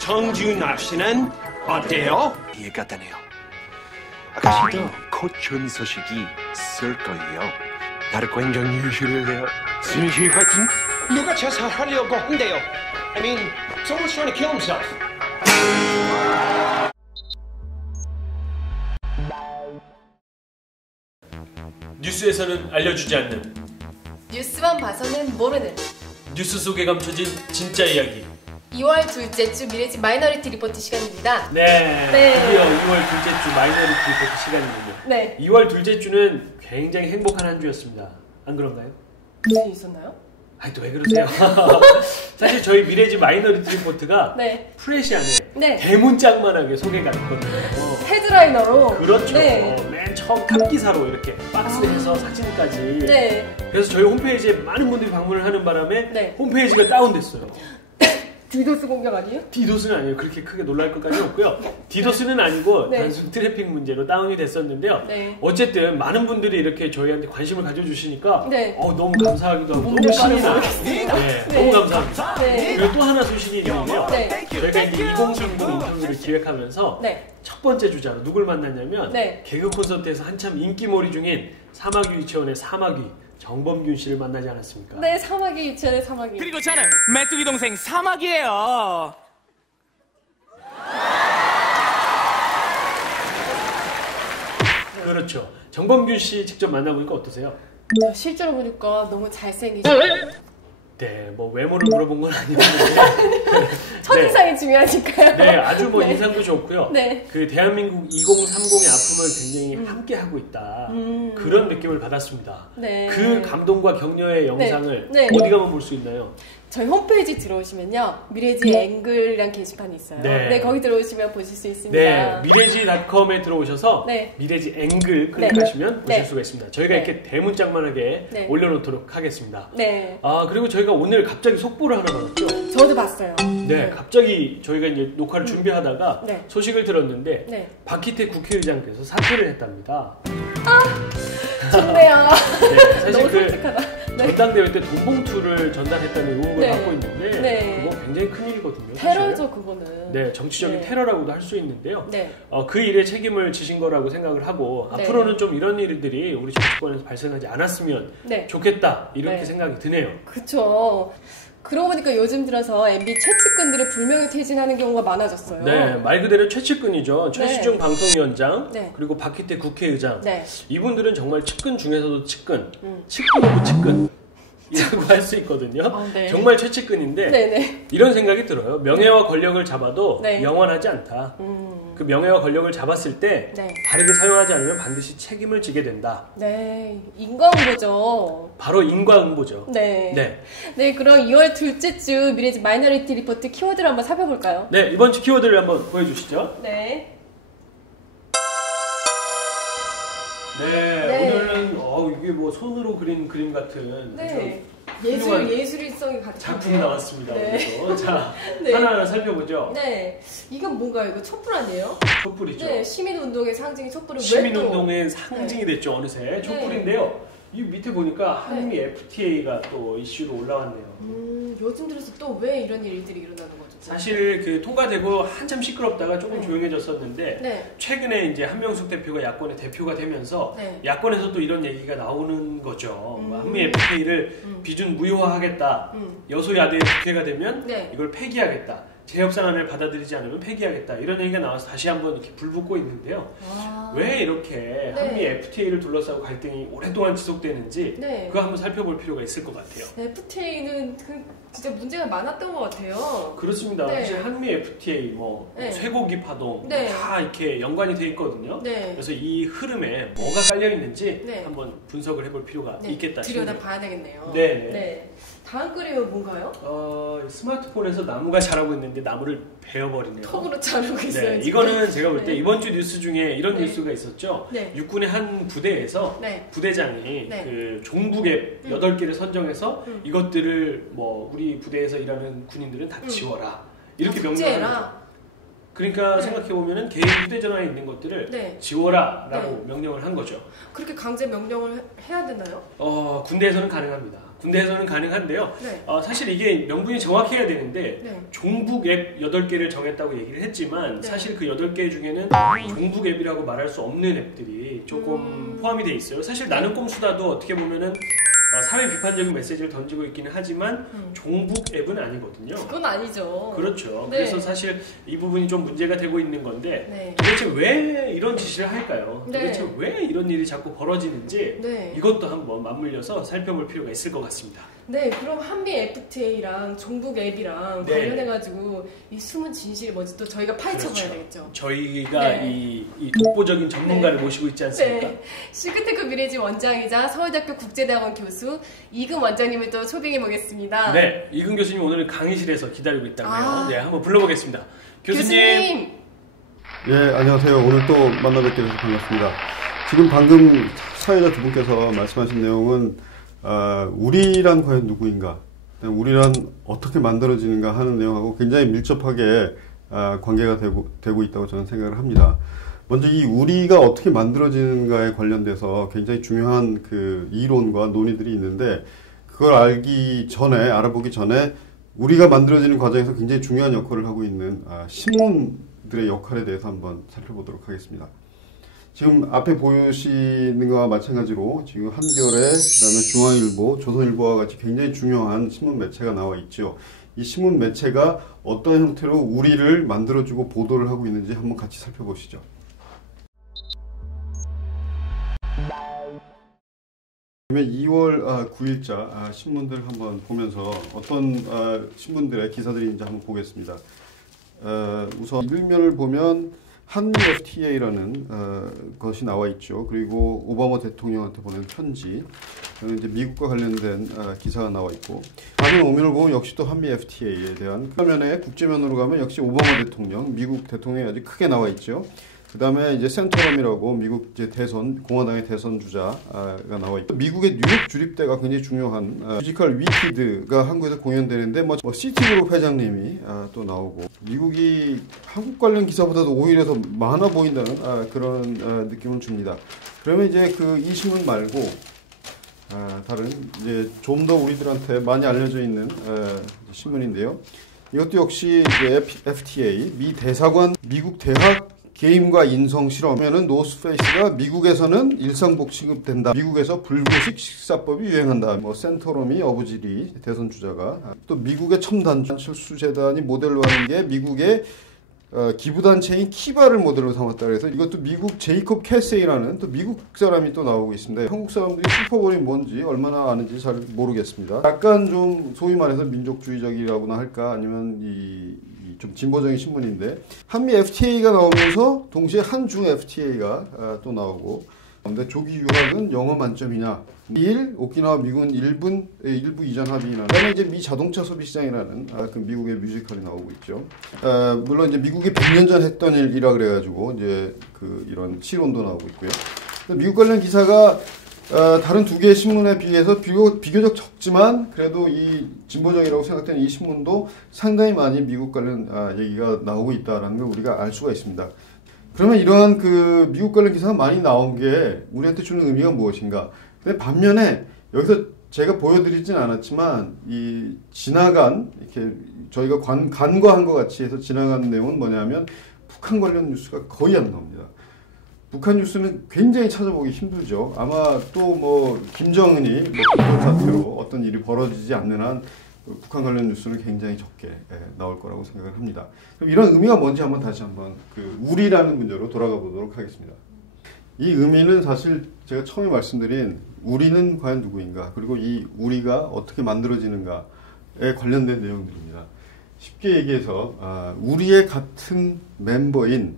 정준하 씨는 어때요? 이해가 되네요. 아가씨도 곧 좋은 소식이 있을 거예요. 나를 굉장히 유실해요. 순실 파이팅? 누가 자살하려고 한대요? I mean, someone's trying to kill himself. 뉴스에서는 알려주지 않는, 뉴스만 봐서는 모르는 뉴스 속에 감춰진 진짜 이야기. 2월 둘째 주 미래지 마이너리티 리포트 시간입니다. 네, 네. 드디어 2월 둘째 주 마이너리티 리포트 시간입니다. 네. 2월 둘째 주는 굉장히 행복한 한 주였습니다. 안 그런가요? 무슨 일 있었나요? 아니 또 왜 그러세요? 사실 저희 미래지 마이너리티 리포트가 네. 프레시 안에 네. 대문짝만하게 소개가 됐거든요. 헤드라이너로. 그렇죠. 네. 맨 처음 탑기사로 이렇게 박스에서 사진까지. 네. 그래서 저희 홈페이지에 많은 분들이 방문을 하는 바람에 네. 홈페이지가 다운됐어요. 디도스 공격 아니에요? 디도스는 아니에요. 그렇게 크게 놀랄 것까지 없고요. 디도스는 아니고 네. 단순 트래픽 문제로 다운이 됐었는데요. 네. 어쨌든 많은 분들이 이렇게 저희한테 관심을 가져주시니까 네. 너무 감사하기도 하고 몸도 너무 신이 나요. 빠르고. 네, 네. 너무 감사합니다. 네. 그리고 또 하나 소식이 있는데요. 네. 저희가 이제 2030 인터뷰를 기획하면서 네. 첫 번째 주자로 누굴 만났냐면 네. 개그 콘서트에서 한참 인기몰이 중인 사마귀 유치원의 사마귀 정범균 씨를 만나지 않았습니까? 네, 사마귀 유치원의 사마귀. 그리고 저는 메뚜기 동생 사막이에요. 그렇죠. 정범균 씨 직접 만나보니까 어떠세요? 저 실제로 보니까 너무 잘생기시고 네, 뭐 외모를 물어본 건 아니었는데 첫인상이 중요하니까요. 네, 아주 뭐 네. 인상도 좋고요. 네. 그 대한민국 2030의 아픔을 굉장히 함께 하고 있다. 그런 느낌을 받았습니다. 네. 그 감동과 격려의 영상을 네. 어디 가면 볼 수 있나요? 저희 홈페이지 들어오시면요. 미래지 앵글이란 게시판이 있어요. 네. 네, 거기 들어오시면 보실 수 있습니다. 네, 미래지.com에 들어오셔서 네. 미래지 앵글 클릭하시면 보실 네. 수가 있습니다. 저희가 네. 이렇게 대문짝만하게 네. 올려놓도록 하겠습니다. 네. 아, 그리고 저희가 오늘 갑자기 속보를 하나 받았죠? 저도 봤어요. 네, 갑자기 저희가 이제 녹화를 준비하다가 네. 소식을 들었는데 네. 박희태 국회의장께서 사퇴를 했답니다. 좋네요. 네, 사실 너무 그 솔직하다. 네. 전당대회 때 돈봉투를 전달했다는 의혹을 네. 받고 있는데 네. 그거 굉장히 큰일이거든요. 사실. 테러죠, 그거는. 네, 정치적인 네. 테러라고도 할 수 있는데요. 네. 그 일에 책임을 지신 거라고 생각을 하고 네. 앞으로는 좀 이런 일들이 우리 정치권에서 발생하지 않았으면 네. 좋겠다 이렇게 네. 생각이 드네요. 그쵸. 그러고 보니까 요즘 들어서 MB 최측근들이 불명예 퇴진하는 경우가 많아졌어요. 네, 말 그대로 최측근이죠. 최시중 방통위원장 네. 그리고 박희태 국회의장 네. 이분들은 정말 측근 중에서도 측근, 측근 오브 측근 이라고 할 수 있거든요. 네. 정말 최측근인데 네네. 이런 생각이 들어요. 명예와 권력을 잡아도 네. 영원하지 않다. 그 명예와 권력을 잡았을 때 네. 바르게 사용하지 않으면 반드시 책임을 지게 된다. 네. 인과응보죠. 바로 인과응보죠. 네. 네. 네, 그럼 2월 둘째 주 미래지 마이너리티 리포트 키워드를 한번 살펴볼까요? 네, 이번 주 키워드를 한번 보여주시죠. 네. 네, 네. 오늘은 이게 뭐 손으로 그린 그림 같은 네. 아주 훌륭한 예술성이 가득 작품이 나왔습니다. 네. 오늘도. 자, 네. 하나하나 살펴보죠. 네. 이건 뭔가요? 이거 촛불 아니에요? 촛불이죠. 네, 시민운동의 상징이 촛불을 왜 또? 시민운동의 상징이 됐죠, 어느새. 촛불인데요. 이 밑에 보니까 한미 네. FTA가 또 이슈로 올라왔네요. 요즘 들어서 또 왜 이런 일들이 일어나는 거죠? 사실 그 통과되고 한참 시끄럽다가 조금 네. 조용해졌었는데 네. 최근에 이제 한명숙 대표가 야권의 대표가 되면서 네. 야권에서 또 이런 얘기가 나오는 거죠. 한미 FTA를 비준 무효화하겠다. 여소야대의 국회가 되면 네. 이걸 폐기하겠다. 재협상안을 받아들이지 않으면 폐기하겠다. 이런 얘기가 나와서 다시 한번 이렇게 불붙고 있는데요. 왜 이렇게 한미 FTA를 둘러싸고 갈등이 오랫동안 지속되는지 네. 그거 한번 살펴볼 필요가 있을 것 같아요. FTA는 진짜 문제가 많았던 것 같아요. 그렇습니다. 네. 사실 한미 FTA, 뭐 네. 쇠고기 파동 네. 다 이렇게 연관이 돼 있거든요. 네. 그래서 이 흐름에 뭐가 깔려 있는지 네. 한번 분석을 해볼 필요가 네. 있겠다 들여다 싶네요. 봐야 되겠네요. 네. 네. 다음 그림은 뭔가요? 스마트폰에서 나무가 자라고 있는데 나무를 베어버리네요. 턱으로 자르고 있어요. 네, 지금. 이거는 제가 볼 때 네. 이번 주 뉴스 중에 이런 네. 뉴스가 있었죠. 네. 육군의 한 부대에서 네. 부대장이 네. 그 종북에 8개를 선정해서 이것들을 뭐 우리 부대에서 일하는 군인들은 다 지워라. 이렇게 명령을 숙제해라. 하죠. 그러니까 네. 생각해보면 개인 휴대전화에 있는 것들을 네. 지워라라고 네. 명령을 한 거죠. 그렇게 강제 명령을 해야 되나요? 군대에서는 가능합니다. 군대에서는 가능한데요. 네. 사실 이게 명분이 정확해야 되는데 네. 종북 앱 8개를 정했다고 얘기를 했지만 네. 사실 그 8개 중에는 종북 앱이라고 말할 수 없는 앱들이 조금 포함이 돼 있어요. 사실 나는 꼼수다도 어떻게 보면은 사회 비판적인 메시지를 던지고 있기는 하지만 종북 앱은 아니거든요. 그건 아니죠. 그렇죠. 네. 그래서 사실 이 부분이 좀 문제가 되고 있는 건데 네. 도대체 왜 이런 짓을 할까요? 네. 도대체 왜 이런 일이 자꾸 벌어지는지 네. 이것도 한번 맞물려서 살펴볼 필요가 있을 것 같습니다. 네, 그럼 한미 FTA랑 종북 앱이랑 네. 관련해가지고 이 숨은 진실이 뭔지 또 저희가 파헤쳐봐야 그렇죠. 되겠죠. 저희가 네. 이 독보적인 전문가를 네. 모시고 있지 않습니까? 네, 싱크테크 미래지 원장이자 서울대학교 국제대학원 교수 이금 원장님을 또 초빙해 보겠습니다. 네, 이근 교수님 오늘 강의실에서 기다리고 있다고요. 아. 네, 한번 불러보겠습니다. 교수님. 예, 안녕하세요. 오늘 또 만나 뵙게 돼서 반갑습니다. 지금 방금 사회자 두 분께서 말씀하신 내용은 우리란 과연 누구인가, 우리란 어떻게 만들어지는가 하는 내용하고 굉장히 밀접하게 관계가 되고 있다고 저는 생각을 합니다. 먼저 이 우리가 어떻게 만들어지는가에 관련돼서 굉장히 중요한 그 이론과 논의들이 있는데 그걸 알아보기 전에 우리가 만들어지는 과정에서 굉장히 중요한 역할을 하고 있는 신문들의 역할에 대해서 한번 살펴보도록 하겠습니다. 지금 앞에 보시는 것과 마찬가지로 지금 한겨레, 그다음에 중앙일보, 조선일보와 같이 굉장히 중요한 신문 매체가 나와 있죠. 이 신문 매체가 어떤 형태로 우리를 만들어주고 보도를 하고 있는지 한번 같이 살펴보시죠. 그러면 2월 9일자 신문들 한번 보면서 어떤 신문들의 기사들인지 한번 보겠습니다. 우선 일면을 보면 한미 FTA라는 것이 나와 있죠. 그리고 오바마 대통령한테 보낸 편지, 이제 미국과 관련된 기사가 나와 있고, 다른 오면을 보면 역시 또 한미 FTA에 대한 화면에 국제면으로 가면 역시 오바마 대통령, 미국 대통령이 아주 크게 나와 있죠. 그 다음에 이제 센터럼이라고 미국 이제 공화당의 대선 주자가 나와 있고, 미국의 뉴욕 주립대가 굉장히 중요한 뮤지컬 위키드가 한국에서 공연되는데 뭐 시티그룹 회장님이 또 나오고, 미국이 한국 관련 기사보다도 오히려 더 많아 보인다는 그런 느낌을 줍니다. 그러면 이제 이 신문 말고 다른 이제 좀 더 우리들한테 많이 알려져 있는 신문인데요. 이것도 역시 이제 FTA 미국 대학 게임과 인성 실험에는 노스페이스가 미국에서는 일상복 취급된다. 미국에서 불구식 식사법이 유행한다. 뭐 센터럼이 어부지리 대선 주자가, 또 미국의 첨단 철수재단이 모델로 하는 게 미국의 기부단체인 키바를 모델로 삼았다. 그래서 이것도 미국 제이콥 캐세이라는 또 미국 사람이 또 나오고 있습니다. 한국 사람들이 슈퍼볼이 뭔지 얼마나 아는지 잘 모르겠습니다. 약간 좀 소위 말해서 민족주의적이라고나 할까, 아니면 좀 진보적인 신문인데, 한미 FTA가 나오면서 동시에 한중 FTA가 또 나오고, 근데 조기 유학은 영어 만점이냐, 2일 오키나와 미군 일부 이전 합의나, 그다음에 이제 미 자동차 소비 시장이라는 그 미국의 뮤지컬이 나오고 있죠. 물론 이제 미국이 100년 전 했던 일이라 그래가지고 이제 이런 실론도 나오고 있고요. 미국 관련 기사가 다른 두 개의 신문에 비해서 비교적 적지만 그래도 이 진보적이라고 생각되는 이 신문도 상당히 많이 미국 관련 얘기가 나오고 있다는 걸 우리가 알 수가 있습니다. 그러면 이러한 미국 관련 기사가 많이 나온 게 우리한테 주는 의미가 무엇인가? 근데 반면에 여기서 제가 보여드리진 않았지만 이 지나간, 이렇게 저희가 간과한 것 같이 해서 지나간 내용은 뭐냐면 북한 관련 뉴스가 거의 안 나옵니다. 북한 뉴스는 굉장히 찾아보기 힘들죠. 아마 또 뭐 김정은이 국정 사태로 어떤 일이 벌어지지 않는 한 북한 관련 뉴스는 굉장히 적게 나올 거라고 생각을 합니다. 그럼 이런 의미가 뭔지 다시 한번 우리라는 문제로 돌아가 보도록 하겠습니다. 이 의미는 사실 제가 처음에 말씀드린 우리는 과연 누구인가, 그리고 이 우리가 어떻게 만들어지는가에 관련된 내용들입니다. 쉽게 얘기해서 우리의 같은 멤버인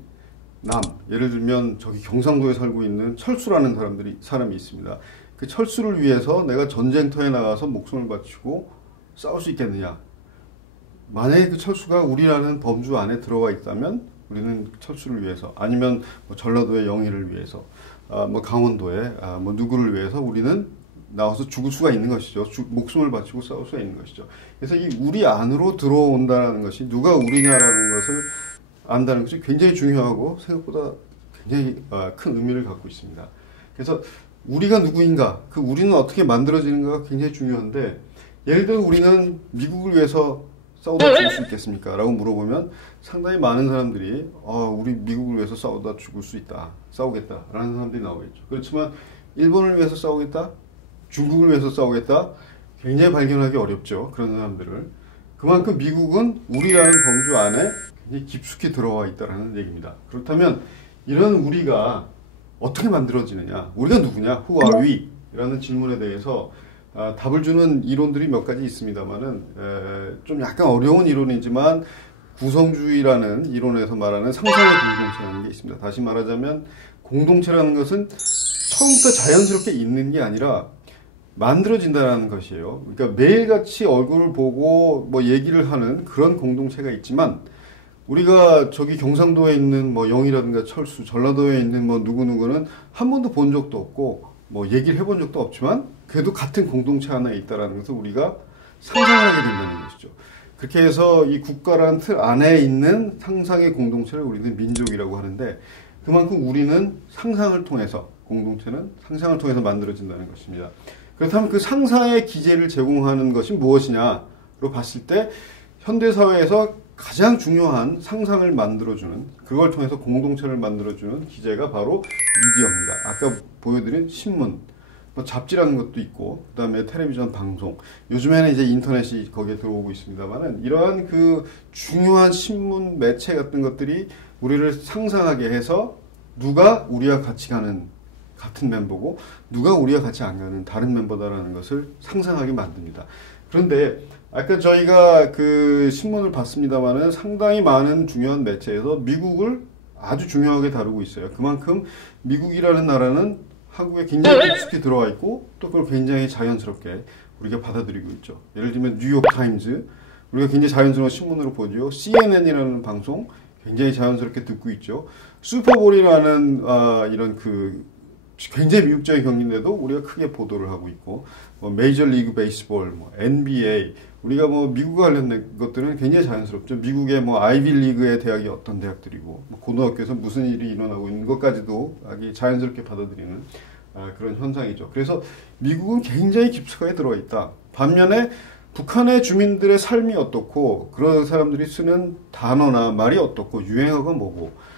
예를 들면 저기 경상도에 살고 있는 철수라는 사람이 있습니다. 그 철수를 위해서 내가 전쟁터에 나가서 목숨을 바치고 싸울 수 있겠느냐? 만약에 그 철수가 우리라는 범주 안에 들어가 있다면 우리는 철수를 위해서, 아니면 뭐 전라도의 영희를 위해서, 뭐 강원도의 뭐 누구를 위해서 우리는 나와서 죽을 수가 있는 것이죠. 목숨을 바치고 싸울 수가 있는 것이죠. 그래서 이 우리 안으로 들어온다는 것이 누가 우리냐라는 것을 안다는 것이 굉장히 중요하고 생각보다 굉장히 큰 의미를 갖고 있습니다. 그래서 우리가 누구인가, 그 우리는 어떻게 만들어지는가가 굉장히 중요한데, 예를 들어 우리는 미국을 위해서 싸우다 죽을 수 있겠습니까? 라고 물어보면 상당히 많은 사람들이 우리 미국을 위해서 싸우다 죽을 수 있다, 싸우겠다 라는 사람들이 나오겠죠. 그렇지만 일본을 위해서 싸우겠다, 중국을 위해서 싸우겠다, 굉장히 발견하기 어렵죠. 그런 사람들을. 그만큼 미국은 우리라는 범주 안에 굉장히 깊숙이 들어와 있다는 얘기입니다. 그렇다면 이런 우리가 어떻게 만들어지느냐, 우리가 누구냐, who are we? 라는 질문에 대해서 답을 주는 이론들이 몇 가지 있습니다만은 좀 약간 어려운 이론이지만 구성주의라는 이론에서 말하는 상상의 공동체라는 게 있습니다. 다시 말하자면 공동체라는 것은 처음부터 자연스럽게 있는 게 아니라 만들어진다는 것이에요. 그러니까 매일같이 얼굴을 보고 뭐 얘기를 하는 그런 공동체가 있지만, 우리가 저기 경상도에 있는 뭐 영이라든가 철수, 전라도에 있는 뭐 누구누구는 한 번도 본 적도 없고 뭐 얘기를 해본 적도 없지만 그래도 같은 공동체 하나에 있다라는 것을 우리가 상상을 하게 된다는 것이죠. 그렇게 해서 이 국가라는 틀 안에 있는 상상의 공동체를 우리는 민족이라고 하는데, 그만큼 우리는 상상을 통해서, 공동체는 상상을 통해서 만들어진다는 것입니다. 그렇다면 그 상상의 기제를 제공하는 것이 무엇이냐로 봤을 때 현대사회에서 가장 중요한 상상을 만들어주는, 그걸 통해서 공동체를 만들어주는 기제가 바로 미디어입니다. 아까 보여드린 신문, 뭐 잡지라는 것도 있고, 그 다음에 텔레비전 방송, 요즘에는 이제 인터넷이 거기에 들어오고 있습니다만은, 이러한 그 중요한 신문, 매체 같은 것들이 우리를 상상하게 해서 누가 우리와 같이 가는 같은 멤버고 누가 우리와 같이 안 가는 다른 멤버다라는 것을 상상하게 만듭니다. 그런데 아까 저희가 그 신문을 봤습니다만은 상당히 많은 중요한 매체에서 미국을 아주 중요하게 다루고 있어요. 그만큼 미국이라는 나라는 한국에 굉장히 깊숙이 들어와 있고 또 그걸 굉장히 자연스럽게 우리가 받아들이고 있죠. 예를 들면 뉴욕타임즈, 우리가 굉장히 자연스러운 신문으로 보죠. CNN이라는 방송 굉장히 자연스럽게 듣고 있죠. 슈퍼볼이라는 이런 그 굉장히 미국적인 경기인데도 우리가 크게 보도를 하고 있고, 뭐 메이저리그 베이스볼, 뭐 NBA, 우리가 뭐 미국과 관련된 것들은 굉장히 자연스럽죠. 미국의 뭐 아이비리그의 대학이 어떤 대학들이고, 뭐 고등학교에서 무슨 일이 일어나고 있는 것까지도 아주 자연스럽게 받아들이는 그런 현상이죠. 그래서 미국은 굉장히 깊숙하게 들어와 있다. 반면에 북한의 주민들의 삶이 어떻고, 그런 사람들이 쓰는 단어나 말이 어떻고, 유행어가 뭐고,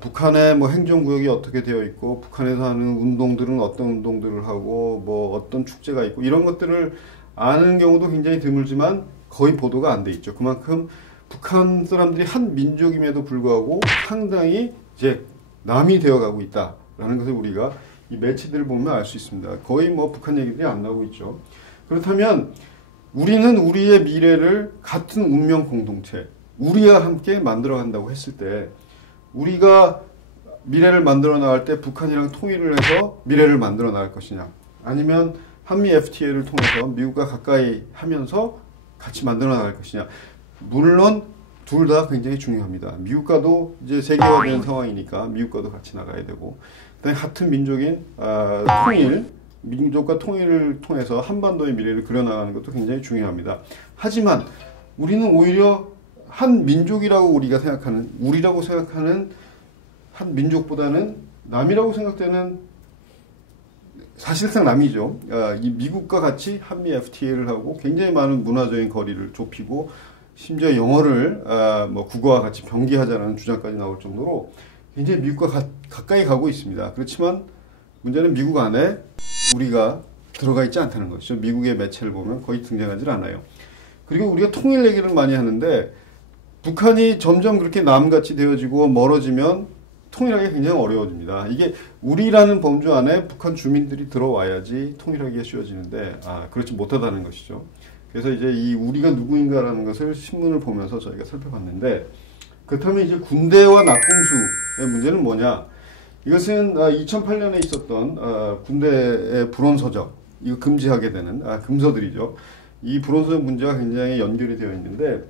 북한의 뭐 행정구역이 어떻게 되어 있고, 북한에서 하는 운동들은 어떤 운동들을 하고, 뭐 어떤 축제가 있고, 이런 것들을 아는 경우도 굉장히 드물지만 거의 보도가 안 돼 있죠. 그만큼 북한 사람들이 한 민족임에도 불구하고 상당히 이제 남이 되어가고 있다라는 것을 우리가 이 매체들을 보면 알 수 있습니다. 거의 뭐 북한 얘기들이 안 나오고 있죠. 그렇다면 우리는 우리의 미래를 같은 운명 공동체, 우리와 함께 만들어간다고 했을 때, 우리가 미래를 만들어 나갈 때 북한이랑 통일을 해서 미래를 만들어 나갈 것이냐, 아니면 한미 FTA를 통해서 미국과 가까이 하면서 같이 만들어 나갈 것이냐. 물론 둘 다 굉장히 중요합니다. 미국과도 이제 세계화되는 상황이니까 미국과도 같이 나가야 되고, 그다음에 같은 민족인 통일, 민족과 통일을 통해서 한반도의 미래를 그려나가는 것도 굉장히 중요합니다. 하지만 우리는 오히려 한 민족이라고 우리가 생각하는, 우리라고 생각하는 한 민족보다는 남이라고 생각되는, 사실상 남이죠. 이 미국과 같이 한미 FTA를 하고 굉장히 많은 문화적인 거리를 좁히고, 심지어 영어를 뭐 국어와 같이 병기하자는 주장까지 나올 정도로 굉장히 미국과 가까이 가고 있습니다. 그렇지만 문제는 미국 안에 우리가 들어가 있지 않다는 것이죠. 미국의 매체를 보면 거의 등장하지 않아요. 그리고 우리가 통일 얘기를 많이 하는데, 북한이 점점 그렇게 남같이 되어지고 멀어지면 통일하기 굉장히 어려워집니다. 이게 우리라는 범주 안에 북한 주민들이 들어와야지 통일하기가 쉬워지는데, 그렇지 못하다는 것이죠. 그래서 이제 이 우리가 누구인가라는 것을 신문을 보면서 저희가 살펴봤는데, 그렇다면 이제 군대와 낙공수의 문제는 뭐냐? 이것은 2008년에 있었던 군대의 불온서적, 이거 금지하게 되는 금서들이죠. 이 불온서적 문제와 굉장히 연결이 되어 있는데,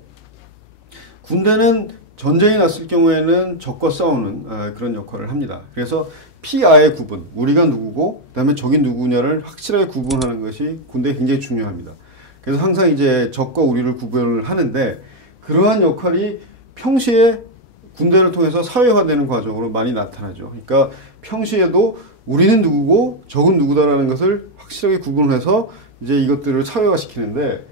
군대는 전쟁이 났을 경우에는 적과 싸우는 그런 역할을 합니다. 그래서 PR의 구분, 우리가 누구고 그다음에 적이 누구냐를 확실하게 구분하는 것이 군대에 굉장히 중요합니다. 그래서 항상 이제 적과 우리를 구분을 하는데, 그러한 역할이 평시에 군대를 통해서 사회화되는 과정으로 많이 나타나죠. 그러니까 평시에도 우리는 누구고 적은 누구다라는 것을 확실하게 구분해서 이제 이것들을 사회화시키는데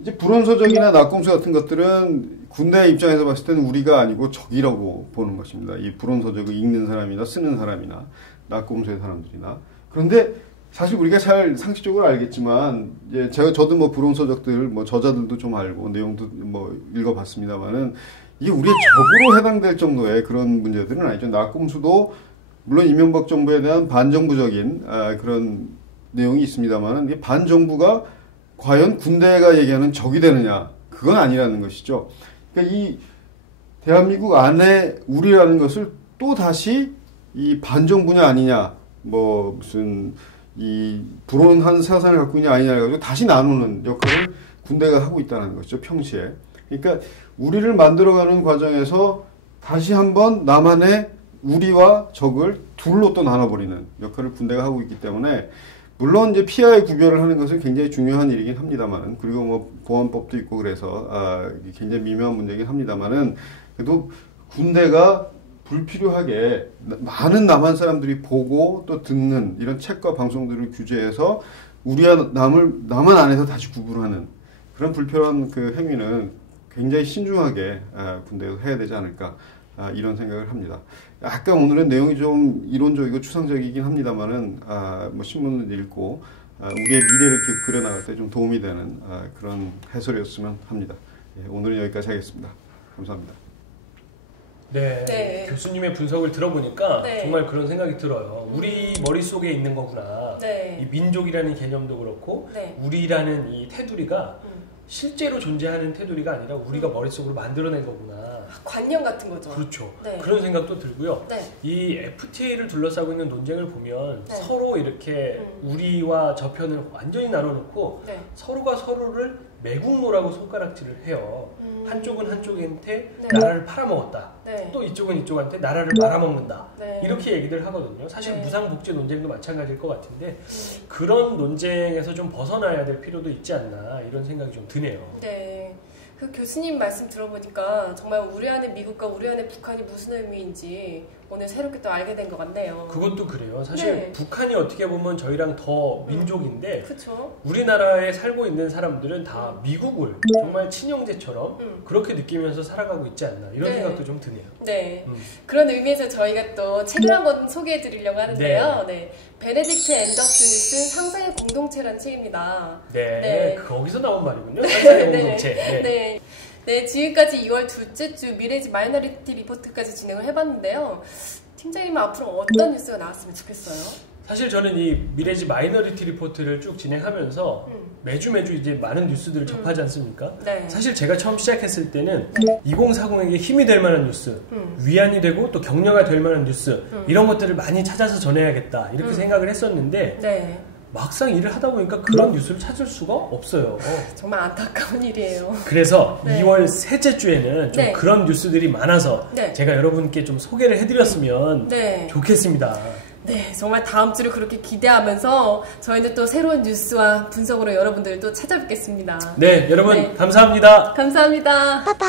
이제 불온서적이나 낙곰수 같은 것들은 군대 입장에서 봤을 때는 우리가 아니고 적이라고 보는 것입니다. 이 불온서적을 읽는 사람이나 쓰는 사람이나 낙곰수의 사람들이나. 그런데 사실 우리가 잘 상식적으로 알겠지만 이제 저도 뭐 불온서적들 뭐 저자들도 좀 알고 내용도 뭐 읽어봤습니다만은 이게 우리의 적으로 해당될 정도의 그런 문제들은 아니죠. 낙곰수도 물론 이명박 정부에 대한 반정부적인 그런 내용이 있습니다만은 이 반정부가 과연 군대가 얘기하는 적이 되느냐? 그건 아니라는 것이죠. 그러니까 이 대한민국 안에 우리라는 것을 또 다시 이 반정부냐 아니냐, 뭐 무슨 이 불온한 사상을 갖고 있냐 아니냐 해가지고 다시 나누는 역할을 군대가 하고 있다는 것이죠. 평시에. 그러니까 우리를 만들어가는 과정에서 다시 한번 나만의 우리와 적을 둘로 또 나눠버리는 역할을 군대가 하고 있기 때문에 물론 이제 피하의 구별을 하는 것은 굉장히 중요한 일이긴 합니다만은 그리고 뭐 보안법도 있고 그래서 굉장히 미묘한 문제이긴 합니다만은 그래도 군대가 불필요하게 많은 남한 사람들이 보고 또 듣는 이런 책과 방송들을 규제해서 우리와 남한 안에서 다시 구분하는 그런 불필요한 그 행위는 굉장히 신중하게 군대에서 해야 되지 않을까 이런 생각을 합니다. 약간 오늘은 내용이 좀 이론적이고 추상적이긴 합니다만은 뭐 신문을 읽고 우리의 미래를 이렇게 그려나갈 때 좀 도움이 되는 그런 해설이었으면 합니다. 예, 오늘은 여기까지 하겠습니다. 감사합니다. 네, 네. 교수님의 분석을 들어보니까 네. 정말 그런 생각이 들어요. 우리 머릿속에 있는 거구나. 네. 이 민족이라는 개념도 그렇고 네. 우리라는 이 테두리가 실제로 존재하는 테두리가 아니라 우리가 머릿속으로 만들어낸 거구나. 관념 같은 거죠. 그렇죠. 네. 그런 생각도 들고요. 네. 이 FTA를 둘러싸고 있는 논쟁을 보면 네. 서로 이렇게 우리와 저편을 완전히 나눠놓고 네. 서로가 서로를 매국노라고 손가락질을 해요. 한쪽은 한쪽한테 네. 나라를 팔아먹었다. 네. 또 이쪽은 이쪽한테 나라를 말아먹는다. 네. 이렇게 얘기들 하거든요. 사실 네. 무상복지 논쟁도 마찬가지일 것 같은데 그런 논쟁에서 좀 벗어나야 될 필요도 있지 않나 이런 생각이 좀 드네요. 네. 그 교수님 말씀 들어보니까 정말 우리 안에 미국과 우리 안에 북한이 무슨 의미인지 오늘 새롭게 또 알게 된 것 같네요. 그것도 그래요. 사실 네. 북한이 어떻게 보면 저희랑 더 민족인데 그렇죠. 우리나라에 살고 있는 사람들은 다 미국을 정말 친형제처럼 그렇게 느끼면서 살아가고 있지 않나 이런 네. 생각도 좀 드네요. 네. 그런 의미에서 저희가 또 책을 한번 소개해 드리려고 하는데요. 네. 베네딕트 앤더슨이 쓴 상상의 공동체라는 책입니다. 네. 네. 거기서 나온 말이군요. 상상의 네. 공동체. 네. 네. 네, 지금까지 2월 둘째 주 미래지 마이너리티 리포트까지 진행을 해봤는데요. 팀장님 앞으로 어떤 뉴스가 나왔으면 좋겠어요? 사실 저는 이 미래지 마이너리티 리포트를 쭉 진행하면서 매주 이제 많은 뉴스들을 접하지 않습니까? 네. 사실 제가 처음 시작했을 때는 2040에게 힘이 될 만한 뉴스, 위안이 되고 또 격려가 될 만한 뉴스 이런 것들을 많이 찾아서 전해야겠다 이렇게 생각을 했었는데 네. 막상 일을 하다 보니까 그런 뉴스를 찾을 수가 없어요. 정말 안타까운 일이에요. 그래서 네. 2월 셋째 주에는 좀 네. 그런 뉴스들이 많아서 네. 제가 여러분께 좀 소개를 해드렸으면 네. 좋겠습니다. 네, 정말 다음 주를 그렇게 기대하면서 저희는 또 새로운 뉴스와 분석으로 여러분들을 또 찾아뵙겠습니다. 네, 여러분 네. 감사합니다. 감사합니다. 빠빠.